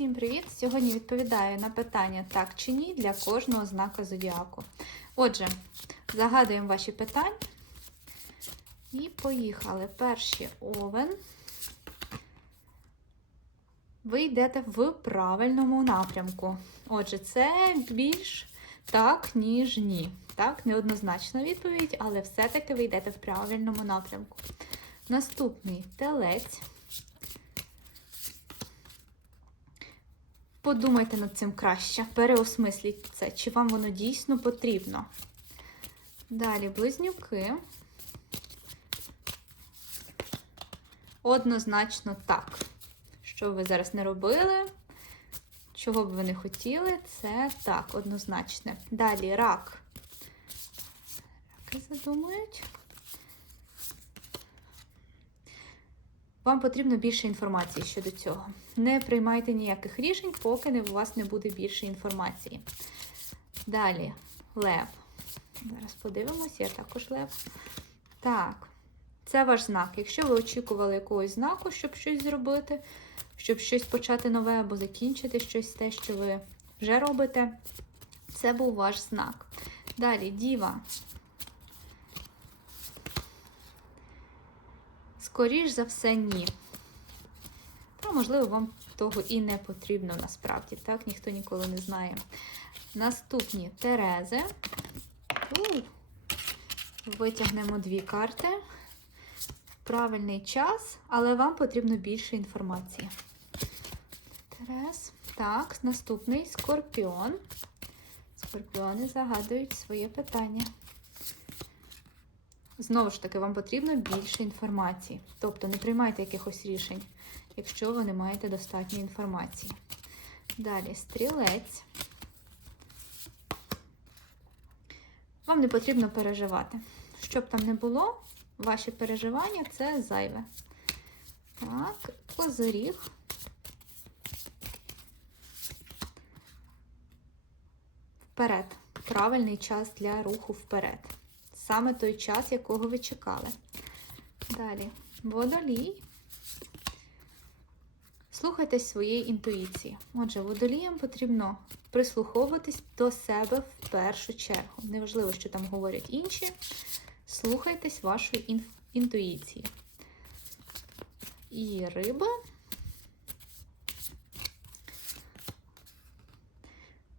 Всім привіт! Сьогодні відповідаю на питання так чи ні для кожного знака зодіаку. Отже, загадуємо ваші питання. І поїхали. Перший овен. Ви йдете в правильному напрямку. Отже, це більш так, ніж ні. Так, неоднозначна відповідь, але все-таки ви йдете в правильному напрямку. Наступний телець. Подумайте над цим краще, переосмисліть це, чи вам воно дійсно потрібно. Далі близнюки. Однозначно так. Що б ви зараз не робили, чого б ви не хотіли, це так, однозначне. Далі рак. Раки задумують. Вам потрібно більше інформації щодо цього. Не приймайте ніяких рішень, поки у вас не буде більше інформації. Далі, лев. Зараз подивимося, я також лев. Так, це ваш знак. Якщо ви очікували якогось знаку, щоб щось зробити, щоб щось почати нове або закінчити щось те, що ви вже робите, це був ваш знак. Далі, діва. Скоріш за все, ні. Та, можливо, вам того і не потрібно насправді. Так, ніхто ніколи не знає. Наступні Терези. У, Витягнемо дві карти. Правильний час, але вам потрібно більше інформації. Терез. Так, наступний скорпіон. Скорпіони загадують своє питання. Знову ж таки, вам потрібно більше інформації. Тобто не приймайте якихось рішень, якщо ви не маєте достатньо інформації. Далі стрілець. Вам не потрібно переживати. Щоб там не було, ваші переживання це зайве. Так, козиріг. Вперед. Правильний час для руху вперед саме той час, якого ви чекали. Далі, водолій. Слухайтесь своєї інтуїції. Отже, водоліям потрібно прислуховуватись до себе в першу чергу. Неважливо, що там говорять інші. Слухайтесь вашої ін... інтуїції. І риба.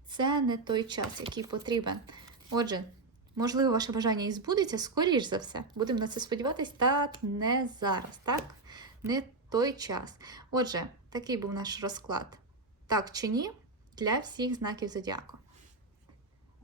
Це не той час, який потрібен. Отже, Можливо, ваше бажання і збудеться, скоріш за все. Будемо на це сподіватися, та не зараз, так? Не той час. Отже, такий був наш розклад. Так чи ні, для всіх знаків зодіаку.